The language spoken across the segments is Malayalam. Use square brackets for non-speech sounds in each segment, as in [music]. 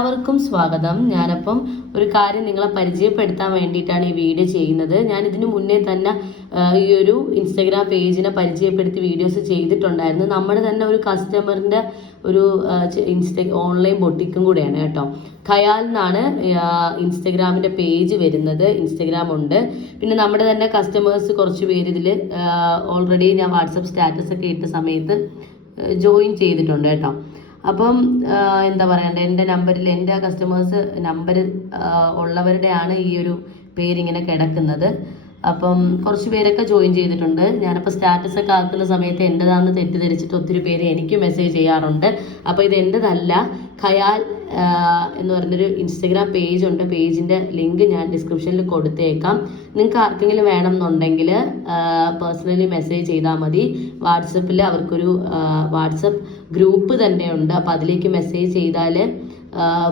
എല്ലാവർക്കും സ്വാഗതം. ഞാനപ്പം ഒരു കാര്യം നിങ്ങളെ പരിചയപ്പെടുത്താൻ വേണ്ടിയിട്ടാണ് ഈ വീഡിയോ ചെയ്യുന്നത്. ഞാൻ ഇതിനു മുന്നേ തന്നെ ഈ ഒരു ഇൻസ്റ്റഗ്രാം പേജിനെ പരിചയപ്പെടുത്തി വീഡിയോസ് ചെയ്തിട്ടുണ്ടായിരുന്നു. നമ്മുടെ തന്നെ ഒരു കസ്റ്റമറിന്റെ ഒരു ഇൻസ്റ്റ ഓൺലൈൻ ബൊട്ടിക്കും കൂടെയാണ് കേട്ടോ. ഖയാൽ എന്നാണ് ഇൻസ്റ്റഗ്രാമിന്റെ പേജ് വരുന്നത്. ഇൻസ്റ്റഗ്രാം ഉണ്ട്. പിന്നെ നമ്മുടെ തന്നെ കസ്റ്റമേഴ്സ് കുറച്ച് പേര് ഇതിൽ ഓൾറെഡി ഞാൻ വാട്സപ്പ് സ്റ്റാറ്റസ് ഒക്കെ ഇട്ട സമയത്ത് ജോയിൻ ചെയ്തിട്ടുണ്ട് കേട്ടോ. അപ്പം എന്താ പറയണ്ടേ എന്റെ നമ്പറിൽ എന്റെ കസ്റ്റമേഴ്സ് നമ്പർ ഉള്ളവരുടെയാണ് ഈ ഒരു പേരിങ്ങനെ കിടക്കുന്നത്. അപ്പം കുറച്ച് പേരൊക്കെ ജോയിൻ ചെയ്തിട്ടുണ്ട്. ഞാനപ്പോൾ സ്റ്റാറ്റസ് ഒക്കെ ആക്കുന്ന സമയത്ത് എന്റെതാണെന്ന് തെറ്റിദ്ധരിച്ചിട്ട് ഒത്തിരി പേര് എനിക്ക് മെസ്സേജ് ചെയ്യാറുണ്ട്. അപ്പോൾ ഇത് എന്റെതല്ല ഖയാൽ എന്ന് പറഞ്ഞൊരു ഇൻസ്റ്റഗ്രാം പേജ് ഉണ്ട്. പേജിന്റെ ലിങ്ക് ഞാൻ ഡിസ്ക്രിപ്ഷനിൽ കൊടുത്തേക്കാം. നിങ്ങൾക്ക് ആർക്കെങ്കിലും വേണം എന്നുണ്ടെങ്കിൽ പേഴ്സണലി മെസ്സേജ് ചെയ്താൽ മതി. വാട്സപ്പിൽ അവർക്കൊരു വാട്സപ്പ് ഗ്രൂപ്പ് തന്നെയുണ്ട്. അപ്പോൾ അതിലേക്ക് മെസ്സേജ് ചെയ്താൽ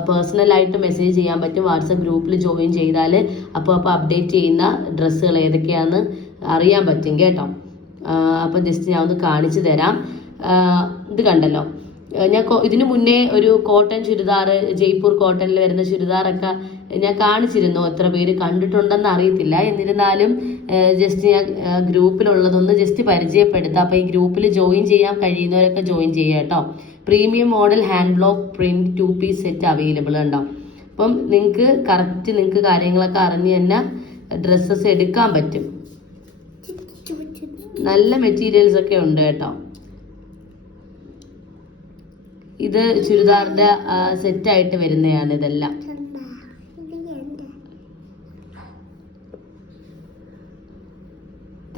പേഴ്സണലായിട്ട് മെസ്സേജ് ചെയ്യാൻ പറ്റും. വാട്സപ്പ് ഗ്രൂപ്പിൽ ജോയിൻ ചെയ്താൽ അപ്പോൾ അപ്പോൾ അപ്ഡേറ്റ് ചെയ്യുന്ന ഡ്രസ്സുകൾ ഏതൊക്കെയാണെന്ന് അറിയാൻ പറ്റും കേട്ടോ. അപ്പോൾ ജസ്റ്റ് ഞാൻ ഒന്ന് കാണിച്ചു തരാം. ഇത് കണ്ടല്ലോ. ഞാൻ ഇതിനു മുന്നേ ഒരു കോട്ടൺ ചുരിദാർ ജയ്പൂർ കോട്ടണിൽ വരുന്ന ചുരിദാറൊക്കെ ഞാൻ കാണിച്ചിരുന്നു. എത്ര പേര് കണ്ടിട്ടുണ്ടെന്ന് അറിയത്തില്ല. എന്നിരുന്നാലും ജസ്റ്റ് ഞാൻ ഗ്രൂപ്പിലുള്ളതൊന്ന് ജസ്റ്റ് പരിചയപ്പെടുത്താം. അപ്പോൾ ഈ ഗ്രൂപ്പിൽ ജോയിൻ ചെയ്യാൻ കഴിയുന്നവരൊക്കെ ജോയിൻ ചെയ്യുക കേട്ടോ. Premium model hand block print two piece set available ഉണ്ടോ അപ്പം നിങ്ങൾക്ക് കറക്റ്റ് നിങ്ങൾക്ക് കാര്യങ്ങളൊക്കെ അറിഞ്ഞ് തന്നെ ഡ്രസ്സസ് എടുക്കാൻ പറ്റും. നല്ല മെറ്റീരിയൽസ് ഒക്കെ ഉണ്ട് കേട്ടോ. ഇത് ചുരിദാറിന്റെ സെറ്റായിട്ട് വരുന്നതാണ് ഇതെല്ലാം.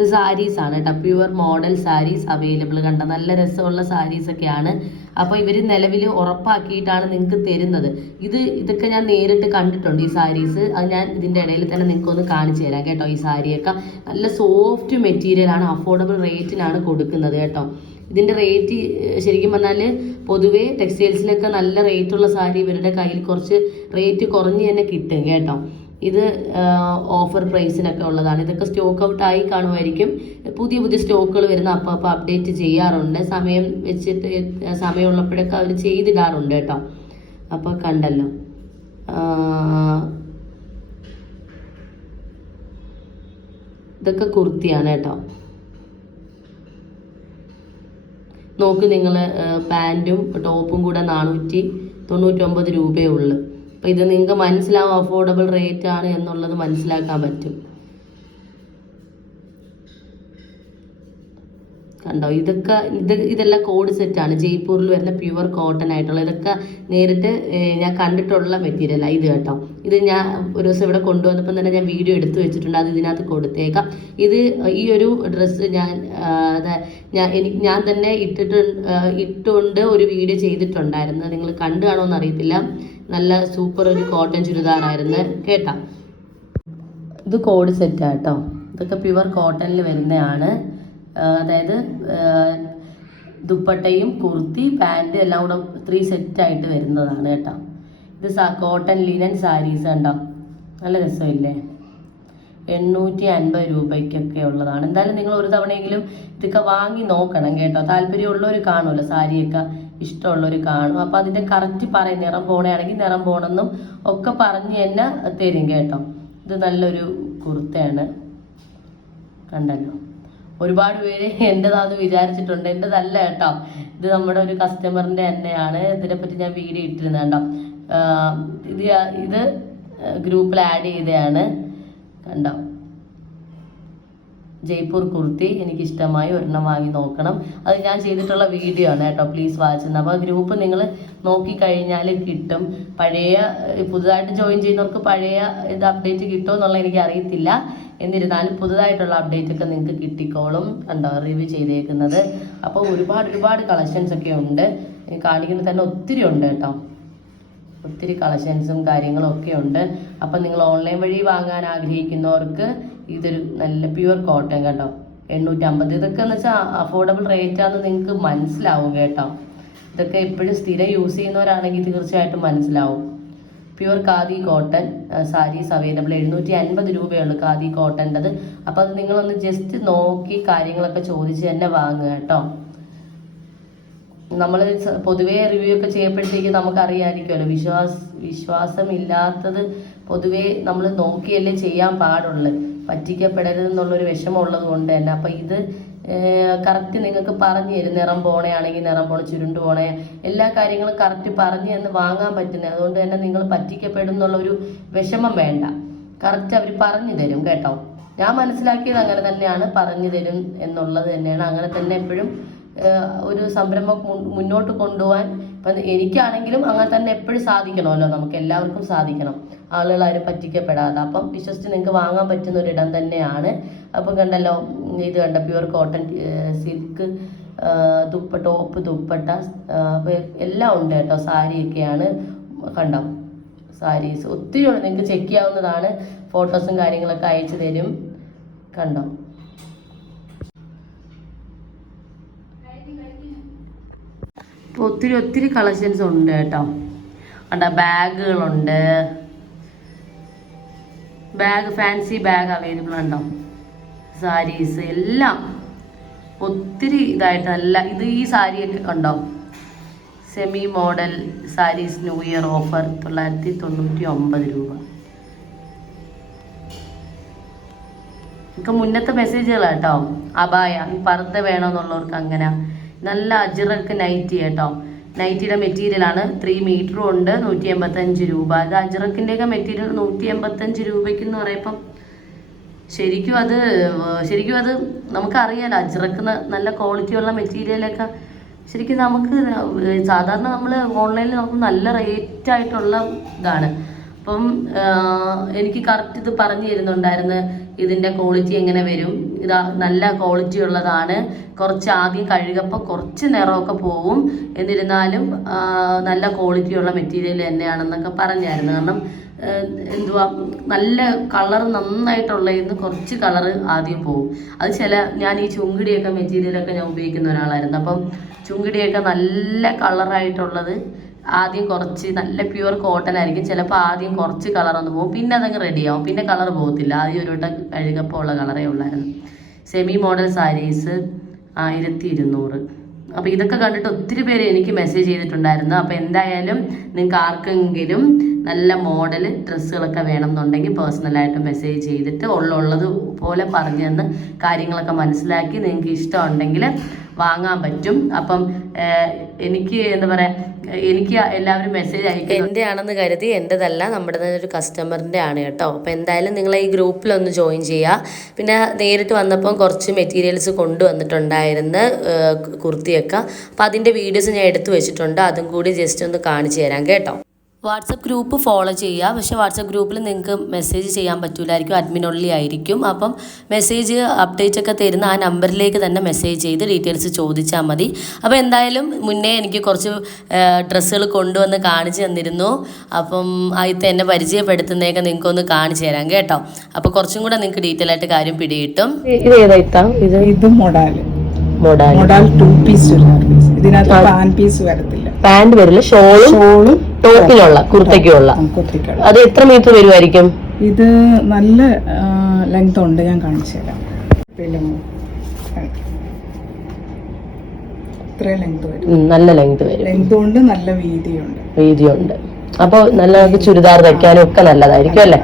ഇത് സാരീസ് ആണ് കേട്ടോ. പ്യുവർ മോഡൽ സാരീസ് അവൈലബിൾ കണ്ട? നല്ല രസമുള്ള സാരീസ് ഒക്കെയാണ്. അപ്പോൾ ഇവർ നിലവിൽ ഉറപ്പാക്കിയിട്ടാണ് നിങ്ങൾക്ക് തരുന്നത്. ഇത് ഇതൊക്കെ ഞാൻ നേരിട്ട് കണ്ടിട്ടുണ്ട് ഈ സാരീസ് അത് ഞാൻ ഇതിന്റെ ഇടയിൽ തന്നെ നിങ്ങൾക്ക് ഒന്ന് കാണിച്ചു തരാം കേട്ടോ ഈ സാരിയൊക്കെ നല്ല സോഫ്റ്റ് മെറ്റീരിയൽ ആണ്. അഫോർഡബിൾ റേറ്റിനാണ് കൊടുക്കുന്നത് കേട്ടോ. ഇതിന്റെ റേറ്റ് ശരിക്കും പറഞ്ഞാൽ പൊതുവേ ടെക്സ്റ്റൈൽസിലൊക്കെ നല്ല റേറ്റുള്ള സാരി ഇവരുടെ കയ്യിൽ കുറച്ച് റേറ്റ് കുറഞ്ഞ് തന്നെ കിട്ടും കേട്ടോ. ഇത് ഓഫർ പ്രൈസിനൊക്കെ ഉള്ളതാണ്. ഇതൊക്കെ സ്റ്റോക്ക് ഔട്ട് ആയി കാണുമായിരിക്കും. പുതിയ പുതിയ സ്റ്റോക്കുകൾ വരുന്ന അപ്പോൾ അപ്പോൾ അപ്ഡേറ്റ് ചെയ്യാറുണ്ട്. സമയം വെച്ചിട്ട് സമയമുള്ളപ്പോഴൊക്കെ അവർ ചെയ്തിടാറുണ്ട് കേട്ടോ. അപ്പോൾ കണ്ടല്ലോ. ഇതൊക്കെ കുർത്തിയാണ് കേട്ടോ. നോക്ക് നിങ്ങൾ പാന്റും ടോപ്പും കൂടെ നാനൂറ്റി തൊണ്ണൂറ്റൊമ്പത് രൂപയേ ഉള്ളൂ. അപ്പോൾ ഇത് നിങ്ങൾക്ക് മനസ്സിലാവും അഫോർഡബിൾ റേറ്റ് ആണ് എന്നുള്ളത് മനസ്സിലാക്കാൻ പറ്റും. കണ്ടോ? ഇതൊക്കെ ഇത് ഇതെല്ലാം കോഡ് സെറ്റാണ് ജയ്പൂരിൽ വരുന്ന പ്യുവർ കോട്ടൺ ആയിട്ടുള്ള ഇതൊക്കെ നേരിട്ട് ഞാൻ കണ്ടിട്ടുള്ള മെറ്റീരിയലാണ് ഇത് കേട്ടോ. ഇത് ഞാൻ ഒരു ദിവസം ഇവിടെ കൊണ്ടുവന്നപ്പോൾ തന്നെ ഞാൻ വീഡിയോ എടുത്തു വെച്ചിട്ടുണ്ട്. അത് ഇതിനകത്ത് കൊടുത്തേക്കാം. ഇത് ഈ ഒരു ഡ്രസ്സ് ഞാൻ ഞാൻ എനിക്ക് ഞാൻ തന്നെ ഇട്ടിട്ട് ഇട്ടുകൊണ്ട് ഒരു വീഡിയോ ചെയ്തിട്ടുണ്ടായിരുന്നു. നിങ്ങൾ കണ്ടു കാണുമെന്ന് അറിയത്തില്ല. നല്ല സൂപ്പർ ഒരു കോട്ടൺ ചുരിദാറായിരുന്നു. കേട്ടോ? ഇത് കോഡ് സെറ്റ് കേട്ടോ. ഇതൊക്കെ പ്യുവർ കോട്ടണിൽ വരുന്നതാണ്. അതായത് ദുപ്പട്ടയും കുർത്തി പാന്റ് എല്ലാം കൂടെ ത്രീ സെറ്റായിട്ട് വരുന്നതാണ് കേട്ടോ. ഇത് കോട്ടൺ ലിനൻ സാരീസ് ഉണ്ടോ നല്ല രസമില്ലേ? എണ്ണൂറ്റി അൻപത് രൂപയ്ക്കൊക്കെ ഉള്ളതാണ്. എന്തായാലും നിങ്ങൾ ഒരു തവണയെങ്കിലും ഇതൊക്കെ വാങ്ങി നോക്കണം കേട്ടോ. താല്പര്യമുള്ളവർ കാണുമല്ലോ സാരിയൊക്കെ. ഇഷ്ടമുള്ളവർ കാണും. അപ്പം അതിന്റെ കറക്റ്റ് പറയും. നിറം പോണയാണെങ്കിൽ നിറം പോണെന്നും ഒക്കെ പറഞ്ഞ് തന്നെ തരും കേട്ടോ. ഇത് നല്ലൊരു കുർത്തയാണ്. കണ്ടല്ലോ. ഒരുപാട് പേര് എന്റെതാന്ന് വിചാരിച്ചിട്ടുണ്ട്. എന്റെതല്ല കേട്ടോ. ഇത് നമ്മുടെ ഒരു കസ്റ്റമറിന്റെ തന്നെയാണ്. ഇതിനെപ്പറ്റി ഞാൻ വീഡിയോ ഇട്ടിരുന്നത് കേട്ടോ. ഇത് ഇത് ഗ്രൂപ്പിൽ ആഡ് ചെയ്തതാണ്. കണ്ടോ? ജയ്പൂർ കുർത്തി എനിക്ക് ഇഷ്ടമായി ഒരെണ്ണം വാങ്ങി നോക്കണം. അത് ഞാൻ ചെയ്തിട്ടുള്ള വീഡിയോ ആണ് കേട്ടോ. പ്ലീസ് വാച്ച് അപ്പോൾ ഗ്രൂപ്പ് നിങ്ങൾ നോക്കിക്കഴിഞ്ഞാൽ കിട്ടും. പഴയ പുതുതായിട്ട് ജോയിൻ ചെയ്യുന്നവർക്ക് പഴയ ഇത് അപ്ഡേറ്റ് കിട്ടുമോ എന്നുള്ളത് എനിക്ക് അറിയത്തില്ല. എന്നിരുന്നാലും പുതുതായിട്ടുള്ള അപ്ഡേറ്റ് ഒക്കെ നിങ്ങൾക്ക് കിട്ടിക്കോളും കണ്ടോ റിവ്യൂ ചെയ്തേക്കുന്നത്. അപ്പോൾ ഒരുപാട് ഒരുപാട് കളക്ഷൻസ് ഒക്കെ ഉണ്ട്. കാണിക്കുന്ന തന്നെ ഒത്തിരി ഉണ്ട് കേട്ടോ. ഒത്തിരി കളക്ഷൻസും കാര്യങ്ങളും ഒക്കെ ഉണ്ട്. അപ്പം നിങ്ങൾ ഓൺലൈൻ വഴി വാങ്ങാൻ ആഗ്രഹിക്കുന്നവർക്ക് ഇതൊരു നല്ല പ്യുവർ കോട്ടൺ കേട്ടോ എണ്ണൂറ്റി അമ്പത് ഇതൊക്കെ എന്ന് വെച്ചാൽ അഫോർഡബിൾ റേറ്റ് ആണെന്ന് നിങ്ങൾക്ക് മനസ്സിലാവും കേട്ടോ. ഇതൊക്കെ എപ്പോഴും സ്ഥിരം യൂസ് ചെയ്യുന്നവരാണെങ്കിൽ തീർച്ചയായിട്ടും മനസ്സിലാവും. Pure khadi cotton saris available എഴുന്നൂറ്റി അൻപത് രൂപയുള്ളൂ ഖാദി കോട്ടന്റെത് അപ്പോൾ അത് നിങ്ങളൊന്ന് ജസ്റ്റ് നോക്കി കാര്യങ്ങളൊക്കെ ചോദിച്ച് തന്നെ വാങ്ങുക കേട്ടോ. നമ്മൾ പൊതുവേ റിവ്യൂ ഒക്കെ ചെയ്യപ്പെടുത്തേക്ക് നമുക്കറിയാമായിരിക്കുമല്ലോ വിശ്വാസ വിശ്വാസമില്ലാത്തത് പൊതുവേ നമ്മൾ നോക്കിയല്ലേ ചെയ്യാൻ പാടുള്ളൂ. പറ്റിക്കപ്പെടരുതെന്നുള്ളൊരു വിഷമമുള്ളത് കൊണ്ട് തന്നെ അപ്പം ഇത് കറക്റ്റ് നിങ്ങൾക്ക് പറഞ്ഞു തരും. നിറം പോണയാണെങ്കിൽ നിറം പോണ ചുരുണ്ട് പോണേ. എല്ലാ കാര്യങ്ങളും കറക്റ്റ് പറഞ്ഞു എന്ന് വാങ്ങാൻ പറ്റുന്നത് അതുകൊണ്ട് തന്നെ നിങ്ങൾ പറ്റിക്കപ്പെടും എന്നുള്ളൊരു വിഷമം വേണ്ട. കറക്റ്റ് അവർ പറഞ്ഞു തരും കേട്ടോ. ഞാൻ മനസ്സിലാക്കിയത് അങ്ങനെ തന്നെയാണ് പറഞ്ഞു തരും എന്നുള്ളത് തന്നെയാണ്. അങ്ങനെ തന്നെ എപ്പോഴും ഒരു സംരംഭം മുന്നോട്ട് കൊണ്ടുപോകാൻ ഇപ്പം എനിക്കാണെങ്കിലും അങ്ങനെ തന്നെ എപ്പോഴും സാധിക്കണമല്ലോ. നമുക്ക് എല്ലാവർക്കും സാധിക്കണം. ആളുകൾ ആരും പറ്റിക്കപ്പെടാതെ. അപ്പം വിശ്വസിച്ച് നിങ്ങൾക്ക് വാങ്ങാൻ പറ്റുന്ന ഒരു ഇടം തന്നെയാണ്. അപ്പം കണ്ടല്ലോ ഇത് കണ്ട പ്യുവർ കോട്ടൺ സിൽക്ക് ദുപ്പ ടോപ്പ് ദുപ്പട്ട എല്ലാം ഉണ്ട് കേട്ടോ. സാരിയൊക്കെയാണ് കണ്ടോ? സാരീസ്. ഒത്തിരി ഉണ്ട്. നിങ്ങൾക്ക് ചെക്ക് ചെയ്യാവുന്നതാണ്. ഫോട്ടോസും കാര്യങ്ങളൊക്കെ അയച്ചു തരും. കണ്ടോ? ഒത്തിരി ഒത്തിരി കളക്ഷൻസ് ഉണ്ട് കേട്ടോ. കണ്ട? ബാഗുകളുണ്ട്. ബാഗ് ഫാൻസി ബാഗ് അവൈലബിൾ ഉണ്ടോ? സാരീസ് എല്ലാം. ഒത്തിരി ഇതായിട്ട് നല്ല ഇത് ഈ സാരിയൊക്കെ കണ്ടോ? Semi model saris new year offer തൊള്ളായിരത്തി തൊണ്ണൂറ്റി ഒമ്പത് രൂപ. ഒക്കെ മുന്നത്തെ മെസ്സേജുകളാണ് കേട്ടോ അബായ ഈ പർദ്ദ വേണമെന്നുള്ളവർക്ക് അങ്ങനെ. നല്ല അജിറക്ക് നൈറ്റ് കേട്ടോ നൈറ്റിയുടെ മെറ്റീരിയലാണ്. ത്രീ മീറ്ററും ഉണ്ട് നൂറ്റി എൺപത്തഞ്ച് രൂപ. അത് അജിറക്കിന്റെയൊക്കെ മെറ്റീരിയൽ നൂറ്റി എൺപത്തഞ്ച് രൂപയ്ക്ക് എന്ന് പറയുമ്പം ശരിക്കും അത് ശരിക്കും അത് നമുക്കറിയാലോ അജ്രക്ക് നല്ല നല്ല ക്വാളിറ്റിയുള്ള മെറ്റീരിയലൊക്കെ ശരിക്കും നമുക്ക് സാധാരണ നമ്മൾ ഓൺലൈനിൽ നമുക്ക് നല്ല റേറ്റ് ആയിട്ടുള്ള ഇതാണ്. അപ്പം എനിക്ക് കറക്റ്റ് ഇത് പറഞ്ഞു തരുന്നുണ്ടായിരുന്നു. ഇതിന്റെ ക്വാളിറ്റി എങ്ങനെ വരും? ഇതാ നല്ല ക്വാളിറ്റി ഉള്ളതാണ്. കുറച്ച് ആദ്യം കഴുകപ്പോൾ കുറച്ച് നിറമൊക്കെ പോവും. എന്നിരുന്നാലും നല്ല ക്വാളിറ്റി ഉള്ള മെറ്റീരിയൽ തന്നെയാണെന്നൊക്കെ പറഞ്ഞായിരുന്നു. കാരണം എന്തുവാ നല്ല കളർ നന്നായിട്ടുള്ളതിന്ന് കുറച്ച് കളർ ആദ്യം പോകും അത് ചില ഞാൻ ഈ ചുങ്കിടിയൊക്കെ മെറ്റീരിയലൊക്കെ ഞാൻ ഉപയോഗിക്കുന്ന ഒരാളായിരുന്നു. അപ്പം ചുങ്കിടിയൊക്കെ നല്ല കളറായിട്ടുള്ളത് ആദ്യം കുറച്ച് നല്ല പ്യുവർ കോട്ടൺ ആയിരിക്കും. ചിലപ്പോൾ ആദ്യം കുറച്ച് കളർ ഒന്ന് പോകും. പിന്നെ അതങ്ങ് റെഡിയാവും പിന്നെ കളർ പോകത്തില്ല. ആദ്യം ഒരു വട്ടം കഴുകപ്പോൾ ഉള്ള കളറേ ഉള്ളായിരുന്നു. സെമി മോഡൽ സാരീസ് ആയിരത്തി ഇരുന്നൂറ്. അപ്പോൾ ഇതൊക്കെ കണ്ടിട്ട് ഒത്തിരി പേര് എനിക്ക് മെസ്സേജ് ചെയ്തിട്ടുണ്ടായിരുന്നു. അപ്പോൾ എന്തായാലും നിങ്ങൾക്ക് ആർക്കെങ്കിലും നല്ല മോഡൽ ഡ്രസ്സുകളൊക്കെ വേണമെന്നുണ്ടെങ്കിൽ പേഴ്സണലായിട്ട് മെസ്സേജ് ചെയ്തിട്ട് ഉള്ള ഉള്ളത് പോലെ പറഞ്ഞു തന്ന് കാര്യങ്ങളൊക്കെ മനസ്സിലാക്കി നിങ്ങൾക്ക് ഇഷ്ടമുണ്ടെങ്കിൽ വാങ്ങാൻ പറ്റും. അപ്പം എനിക്ക് എന്താ പറയുക എനിക്ക് എല്ലാവരും മെസ്സേജ് അയക്കും എന്റെ ആണെന്ന് കരുതി എന്റെതല്ല നമ്മുടെ തന്നെ ഒരു കസ്റ്റമറിന്റെ ആണ് കേട്ടോ. അപ്പോൾ എന്തായാലും നിങ്ങൾ ഈ ഗ്രൂപ്പിലൊന്ന് ജോയിൻ ചെയ്യുക പിന്നെ നേരിട്ട് വന്നപ്പം കുറച്ച് മെറ്റീരിയൽസ് കൊണ്ടുവന്നിട്ടുണ്ടായിരുന്നു കുർത്തിയൊക്കെ. അപ്പോൾ അതിന്റെ വീഡിയോസ് ഞാൻ എടുത്തു വെച്ചിട്ടുണ്ട്. അതും കൂടി ജസ്റ്റ് ഒന്ന് കാണിച്ചു തരാം കേട്ടോ. വാട്സപ്പ് ഗ്രൂപ്പ് ഫോളോ ചെയ്യുക. പക്ഷേ വാട്സപ്പ് ഗ്രൂപ്പിൽ നിങ്ങൾക്ക് മെസ്സേജ് ചെയ്യാൻ പറ്റൂലായിരിക്കും. അഡ്മിൻ ഒള്ളി ആയിരിക്കും. അപ്പം മെസ്സേജ് അപ്ഡേറ്റ് ഒക്കെ തരുന്ന ആ നമ്പറിലേക്ക് തന്നെ മെസ്സേജ് ചെയ്ത് ഡീറ്റെയിൽസ് ചോദിച്ചാൽ മതി. അപ്പോൾ എന്തായാലും മുന്നേ എനിക്ക് കുറച്ച് ഡ്രസ്സുകൾ കൊണ്ടുവന്ന് കാണിച്ചു തന്നിരുന്നു. അപ്പം ആദ്യത്തെ എന്നെ പരിചയപ്പെടുത്തുന്നതൊക്കെ നിങ്ങൾക്ക് ഒന്ന് കാണിച്ചു തരാം കേട്ടോ. അപ്പോൾ കുറച്ചും കൂടെ നിങ്ങൾക്ക് ഡീറ്റെയിൽ ആയിട്ട് കാര്യം പിടികിട്ടും. ഇത് ഏതായിട്ടാ ഇത് ഇത് modal model modal two piece churidar piece ഇതിനകത്ത് പാൻ പീസ് വരത്തില്ല. പാന്റ് വരില്ല. ഷോളും ഷോളും ടോപ്പിലുള്ള കുർത്തയ്ക്കുള്ള. അത് എത്ര മീറ്റർ വരുമായിരിക്കും ഇത് നല്ല ലെങ്ത് ഉണ്ട് ഞാൻ കാണിച്ചു തരാം. നല്ല ലെങ്ത് വരും. ലെങ്ത് ഉണ്ട് നല്ല വീതിയുണ്ട്. വീതിയുണ്ട്. അപ്പോൾ നല്ല ചുരിദാർ തയ്ക്കാനും ഒക്കെ നല്ലതായിരിക്കും അല്ലേ?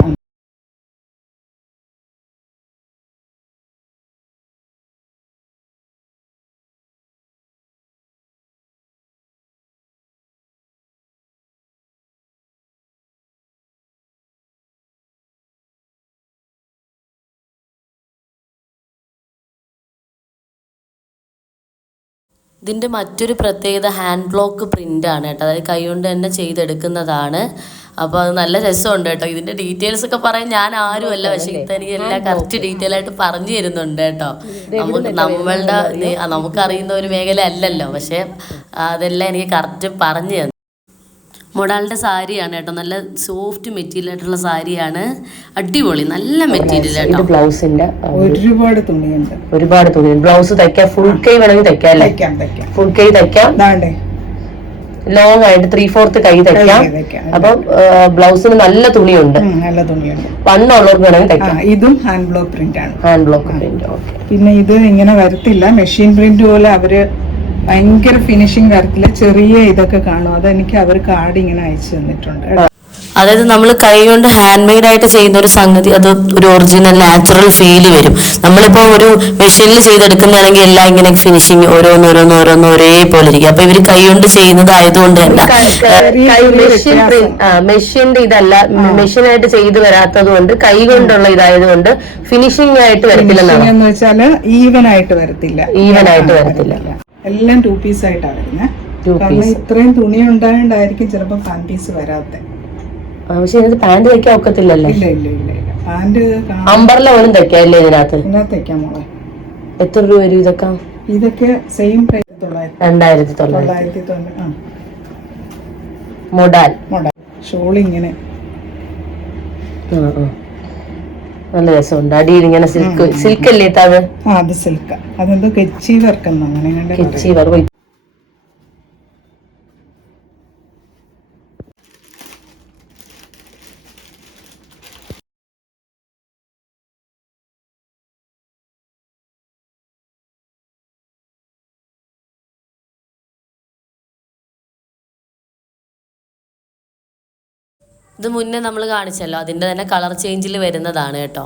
ഇതിന്റെ മറ്റൊരു പ്രത്യേകത ഹാൻഡ് ബ്ലോക്ക് പ്രിന്റ് ആണ് കേട്ടോ. അതായത് കൈകൊണ്ട് തന്നെ ചെയ്തെടുക്കുന്നതാണ്. അപ്പോൾ അത് നല്ല രസമുണ്ട് കേട്ടോ. ഇതിന്റെ ഡീറ്റെയിൽസ് ഒക്കെ പറയാൻ ഞാൻ ആരുമല്ല പക്ഷേ ഇതെനിക്ക് എല്ലാം കറക്റ്റ് ഡീറ്റെയിൽ ആയിട്ട് പറഞ്ഞു തരുന്നുണ്ട് കേട്ടോ. നമുക്ക് നമ്മളുടെ നമുക്കറിയുന്ന ഒരു മേഖല അല്ലല്ലോ. പക്ഷേ അതെല്ലാം എനിക്ക് കറക്റ്റ് പറഞ്ഞു തന്നു. മൊഡാളിന്റെ സാരിയാണ് കേട്ടോ. നല്ല സോഫ്റ്റ് മെറ്റീരിയൽ ആയിട്ടുള്ള സാരിയാണ്. അടിപൊളി നല്ല മെറ്റീരിയൽ കേട്ടോ ബ്ലൗസിന്റെ ഒരുപാട് തുണിയുണ്ട്. ഒരുപാട് തുണി. ബ്ലൗസ് തയ്ക്കാം. ഫുൾ കൈ വേണമെങ്കിൽ തയ്ക്കാം അല്ലേ? ഫുൾ കൈ തയ്ക്കാം. ലോങ് ആയിട്ട് ത്രീ ഫോർത്ത് കൈ തയ്ക്കാം. അപ്പൊ ബ്ലൗസിന് നല്ല തുണിയുണ്ട്. നല്ല തുണിയുണ്ട്. വണ്ണുള്ളവർക്ക് വേണമെങ്കിൽ തയ്ക്കാം. ഇതും ഹാൻഡ് ബ്ലോക്ക് പ്രിന്റ് ആണ്. ഹാൻഡ് ബ്ലോക്ക് പ്രിന്റ് ഓക്കെ പിന്നെ ഇത് ഇങ്ങനെ വരത്തില്ല. മെഷീൻ പ്രിന്റ് പോലെ അവർ ഭയങ്കര ഫിനിഷിങ് വരത്തില്ല ചെറിയ ഇതൊക്കെ കാണും. അതെനിക്ക് അവർ കാർഡ് ഇങ്ങനെ അയച്ചു തന്നിട്ടുണ്ട് അതായത് നമ്മൾ കൈ കൊണ്ട് ഹാൻഡ് മെയ്ഡ് ആയിട്ട് ചെയ്യുന്ന ഒരു സംഗതി അത് ഒരു ഒറിജിനൽ നാച്ചുറൽ ഫീൽ വരും. നമ്മളിപ്പോ ഒരു മെഷീനിൽ ചെയ്തെടുക്കുന്നതാണെങ്കിൽ എല്ലാം ഇങ്ങനെ ഫിനിഷിങ് ഓരോന്ന് ഓരോന്ന് ഓരോന്ന് ഒരേപോലെ ഇരിക്കും. അപ്പൊ ഇവർ കൈ കൊണ്ട് ചെയ്യുന്നത് ആയതുകൊണ്ട് തന്നെ ചെറിയ ചെറിയ മെഷീൻ മെഷീന്റെ ഇതല്ല മെഷീനായിട്ട് ചെയ്തു വരാത്തത് കൊണ്ട് കൈ കൊണ്ടുള്ള ഇതായതുകൊണ്ട് ഫിനിഷിംഗ് ആയിട്ട് വരത്തില്ല ഫിനിഷിംഗ് എന്ന് വെച്ചാൽ ഈവൻ ആയിട്ട് വരത്തില്ല. ഈവൻ ആയിട്ട് വരത്തില്ല. എല്ലാം ടു പീസ് ആയിട്ടാണ് വരുന്നത് കാരണം ഇത്രയും തുണി ഉണ്ടായോണ്ടായിരിക്കും ചിലപ്പോ ഫാൻ പീസ് വരാത്തെ. പക്ഷെ ഇതിനകത്ത് പാന്റ് തയ്ക്കാൻ ഒക്കത്തില്ലല്ലോ? ഇല്ല ഇല്ല ഇല്ല ഇല്ല. പാന്റ് അമ്പർല പോലും തയ്ക്കാല്ലേ ഇതിനകത്ത്? ഇതിനകത്ത് തയ്ക്കാൻ മോളെ. എത്ര രൂപ വരും ഇതൊക്കെ? ഇതൊക്കെ സെയിം പ്രൈസ് തൊള്ളായിരത്തി രണ്ടായിരത്തി തൊള്ളായിരത്തി. തൊണ്ണൂറ്റി തൊണ്ണൂറ് ആ. മൊഡാൽ മോഡൽ ഷോൾ ഇങ്ങനെ. ആ, ആ. നല്ല രസമുണ്ട്. അടിയിൽ ഇങ്ങനെ സിൽക്ക് സിൽക്ക് അല്ലേ താവ് അത് സിൽക്ക്. അതെന്തോ കെച്ചി വർക്ക് എന്നോ അങ്ങനെ കെച്ചി വറവ്. ഇത് മുന്നേ നമ്മൾ കാണിച്ചല്ലോ. അതിന്റെ തന്നെ കളർ ചേഞ്ചിൽ വരുന്നതാണ് കേട്ടോ.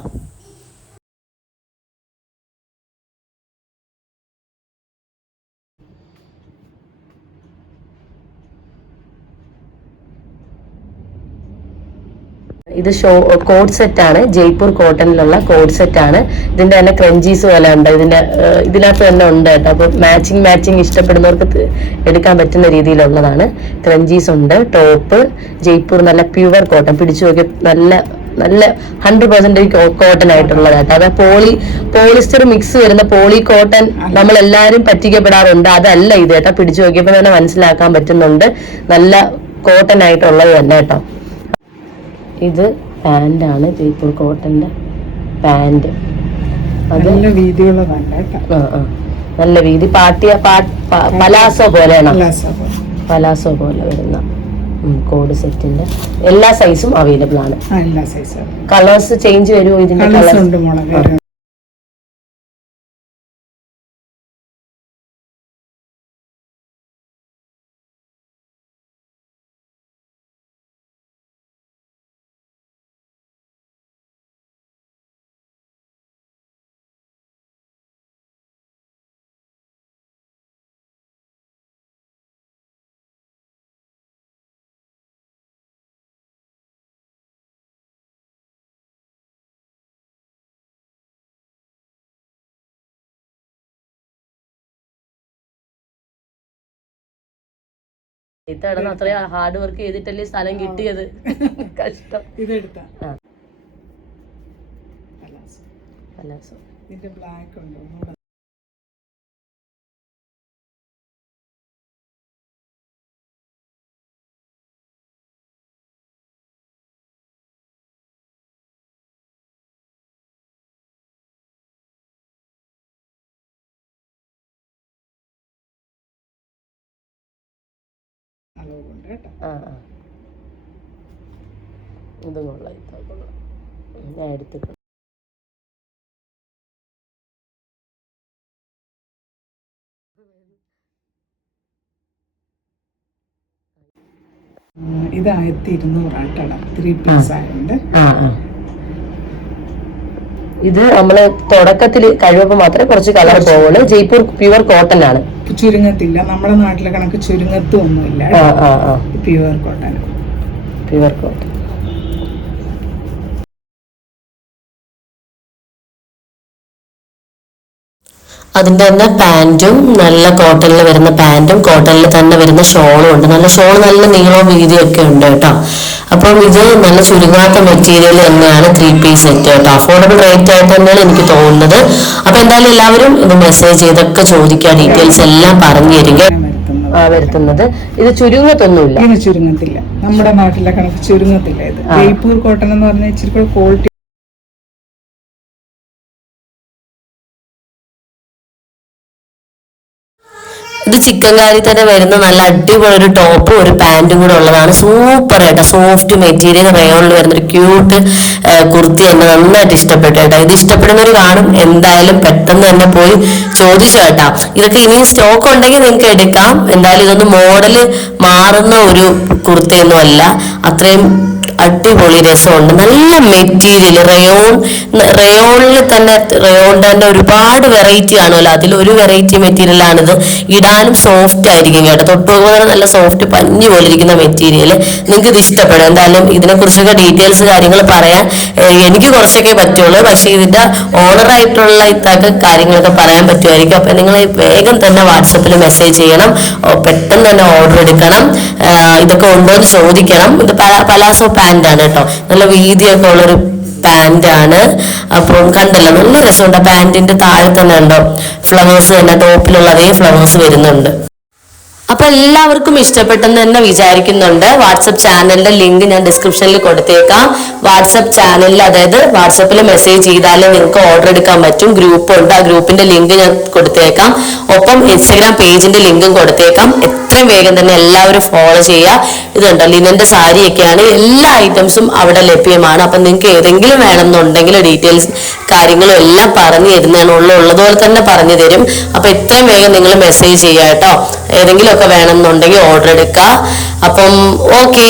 ഇത് ഷോ കോഡ് സെറ്റ് ആണ്. ജയ്പൂർ കോട്ടണിലുള്ള കോഡ് സെറ്റ് ആണ്. ഇതിന്റെ തന്നെ ക്രഞ്ചീസ് പോലെ ഉണ്ട്. ഇതിന്റെ ഇതിനകത്ത് തന്നെ ഉണ്ട് കേട്ടോ. അപ്പൊ മാച്ചിങ് മാച്ചിങ് ഇഷ്ടപ്പെടുന്നവർക്ക് എടുക്കാൻ പറ്റുന്ന രീതിയിലുള്ളതാണ്. ക്രഞ്ചീസ് ഉണ്ട്. ടോപ്പ് ജയ്പൂർ നല്ല പ്യുവർ കോട്ടൺ പിടിച്ചു നോക്കി നല്ല നല്ല ഹൺഡ്രഡ് പെർസെന്റേജ് കോട്ടൺ ആയിട്ടുള്ളതായിട്ട് അത് പോളി പോളിസ്റ്റർ മിക്സ് വരുന്ന പോളി കോട്ടൺ നമ്മൾ എല്ലാവരും പറ്റിക്കപ്പെടാറുണ്ട്. അതല്ല ഇത് കേട്ടോ. പിടിച്ചു നോക്കിയപ്പോൾ തന്നെ മനസ്സിലാക്കാൻ പറ്റുന്നുണ്ട്. നല്ല കോട്ടൺ ആയിട്ടുള്ളത് തന്നെ കേട്ടോ. ഇത് പാന്റ് ആണ് ജയ്പൂർ കോട്ടന്റെ പാന്റ് നല്ല വീതിയുള്ളതല്ല ആ, ആ. നല്ല വീതി. പാട്ടിയ പലാസോ പോലെയാണ്? പലാസോ പോലെ. വരുന്ന കോഡ് സെറ്റിന്റെ. എല്ലാ സൈസും അവൈലബിൾ ആണ്. കളേഴ്സ് ചേഞ്ച് വരുമോ ഇതിന്റെ കളേഴ്സ് ഇത്തവണ അത്രയും ഹാർഡ് വർക്ക് ചെയ്തിട്ടല്ലേ സ്ഥലം കിട്ടിയത്. [laughs] കഷ്ടം. ഇതെടുത്താ. അളവുണ്ട് കേട്ടോ. ആ ആ. ഇതും കൊള്ളാം. ഇതാ കൊള്ളാം ഞാൻ എടുത്തിട്ട് ഉം, ഇത് ആയിരത്തി ഇരുന്നൂറാട്ടട ത്രീ പീസ് ആയതുകൊണ്ട് ആ ആ. ഇത് നമ്മൾ തുടക്കത്തിൽ കഴിവപ്പോൾ മാത്രമേ കുറച്ച് കളർ പോവുള്ളൂ. ജയ്പൂർ പ്യുവർ കോട്ടൺ ആണ്. ചുരുങ്ങത്തില്ല. നമ്മുടെ നാട്ടിലെ കണക്ക് ചുരുങ്ങത്തും ഒന്നുമില്ല. പ്യുവർ കോട്ടൺ പ്യുവർ കോട്ടൺ അതിന്റെ തന്നെ പാന്റും നല്ല കോട്ടണിൽ വരുന്ന പാന്റും കോട്ടണിൽ തന്നെ വരുന്ന ഷോളും ഉണ്ട്. നല്ല ഷോൾ നല്ല നീളവും വീതിയൊക്കെ ഒക്കെ ഉണ്ട് കേട്ടോ. അപ്പം ഇത് നല്ല ചുരുങ്ങാത്ത മെറ്റീരിയൽ തന്നെയാണ് ത്രീ പീസ് സെറ്റ് കേട്ടോ. അഫോർഡബിൾ റേറ്റ് ആയിട്ട് തന്നെയാണ് എനിക്ക് തോന്നുന്നത്. അപ്പൊ എന്തായാലും എല്ലാവരും ഇത് മെസ്സേജ് ചെയ്തൊക്കെ ചോദിക്കുക. ഡീറ്റെയിൽസ് എല്ലാം പറഞ്ഞു തരിക. വരുത്തുന്നത്. ഇത് ചുരുങ്ങത്തൊന്നുമില്ല. ഇത് ചുരുങ്ങത്തില്ല. നമ്മുടെ നാട്ടിലെ കണക്ക് ചുരുങ്ങത്തില്ല ഇത്. ജയ്പൂർ കോട്ടൺ എന്ന് പറഞ്ഞാൽ ഇച്ചിരി കൂടെ ക്വാളിറ്റി ചിക്കൻ കാരി തന്നെ വരുന്ന നല്ല അടിപൊളി ഒരു ടോപ്പും ഒരു പാന്റും കൂടെ ഉള്ളതാണ്. സൂപ്പർ ആയിട്ട്. സോഫ്റ്റ് മെറ്റീരിയൽ റയോണിൽ വരുന്ന ഒരു ക്യൂട്ട് കുർത്തി എന്നെ നന്നായിട്ട് ഇഷ്ടപ്പെട്ടു കേട്ടോ. ഇത് ഇഷ്ടപ്പെടുന്നവർ കാണും. എന്തായാലും പെട്ടെന്ന് തന്നെ പോയി ചോദിച്ചു കേട്ടാ. ഇതൊക്കെ ഇനിയും സ്റ്റോക്ക് ഉണ്ടെങ്കിൽ നിങ്ങൾക്ക് എടുക്കാം. എന്തായാലും ഇതൊന്നും മോഡൽ മാറുന്ന ഒരു കുർത്തിയൊന്നും അല്ല. അത്രയും അടിപൊളി രസമുണ്ട്. നല്ല മെറ്റീരിയൽ റയോൺ റയോണിൽ തന്നെ റയോണിന്റെ തന്നെ ഒരുപാട് വെറൈറ്റി കാണുമല്ലോ. അതിൽ ഒരു വെറൈറ്റി മെറ്റീരിയൽ ആണിത്. ഇടാനും സോഫ്റ്റ് ആയിരിക്കും കേട്ടോ. തൊട്ട് തന്നെ നല്ല സോഫ്റ്റ് പഞ്ഞി പോലെ ഇരിക്കുന്ന മെറ്റീരിയൽ നിങ്ങൾക്ക് ഇത് ഇഷ്ടപ്പെടും. എന്തായാലും ഇതിനെ കുറിച്ചൊക്കെ ഡീറ്റെയിൽസ് കാര്യങ്ങൾ പറയാൻ എനിക്ക് കുറച്ചൊക്കെ പറ്റുള്ളൂ. പക്ഷേ ഇതിന്റെ ഓണർ ആയിട്ടുള്ള ഇത്തൊക്കെ കാര്യങ്ങളൊക്കെ പറയാൻ പറ്റുമായിരിക്കും. അപ്പൊ നിങ്ങൾ വേഗം തന്നെ വാട്സപ്പിൽ മെസ്സേജ് ചെയ്യണം. പെട്ടെന്ന് തന്നെ ഓർഡർ എടുക്കണം. ഇതൊക്കെ ഉണ്ടോ എന്ന് ചോദിക്കണം. ഇത് പല- പാന്റ് ആണ് കേട്ടോ. നല്ല വീതിയൊക്കെ ഉള്ളൊരു പാന്റ് ആണ് അപ്പം കണ്ടല്ലോ നല്ല രസമുണ്ട്. ആ പാന്റിന്റെ താഴെ തന്നെ ഉണ്ടോ? ഫ്ലവേഴ്സ് തന്നെ ടോപ്പിലുള്ള അതേ ഫ്ലവേഴ്സ് വരുന്നുണ്ട്. അപ്പൊ എല്ലാവർക്കും ഇഷ്ടപ്പെട്ടെന്ന് തന്നെ വിചാരിക്കുന്നുണ്ട്. വാട്സപ്പ് ചാനലിന്റെ ലിങ്ക് ഞാൻ ഡിസ്ക്രിപ്ഷനിൽ കൊടുത്തേക്കാം. വാട്സപ്പ് ചാനലിൽ അതായത് വാട്സപ്പിൽ മെസ്സേജ് ചെയ്താലേ നിങ്ങൾക്ക് ഓർഡർ എടുക്കാൻ പറ്റും. ഗ്രൂപ്പ് ഉണ്ട് ആ ഗ്രൂപ്പിന്റെ ലിങ്ക് ഞാൻ കൊടുത്തേക്കാം. ഒപ്പം ഇൻസ്റ്റഗ്രാം പേജിന്റെ ലിങ്കും കൊടുത്തേക്കാം. എത്രയും വേഗം തന്നെ എല്ലാവരും ഫോളോ ചെയ്യുക. ഇതുണ്ടോ ലിനന്റെ സാരിയൊക്കെയാണ്. എല്ലാ ഐറ്റംസും അവിടെ ലഭ്യമാണ്. അപ്പൊ നിങ്ങൾക്ക് ഏതെങ്കിലും വേണമെന്നുണ്ടെങ്കിൽ ഡീറ്റെയിൽസ് കാര്യങ്ങളും എല്ലാം പറഞ്ഞു തരുന്നതാണ് ഉള്ള ഉള്ളതുപോലെ തന്നെ പറഞ്ഞു തരും. അപ്പൊ എത്രയും വേഗം നിങ്ങൾ മെസ്സേജ് ചെയ്യുക കേട്ടോ. ഏതെങ്കിലും വേണമെന്നുണ്ടെങ്കിൽ ഓർഡർ എടുക്കാം. അപ്പം ഓക്കേ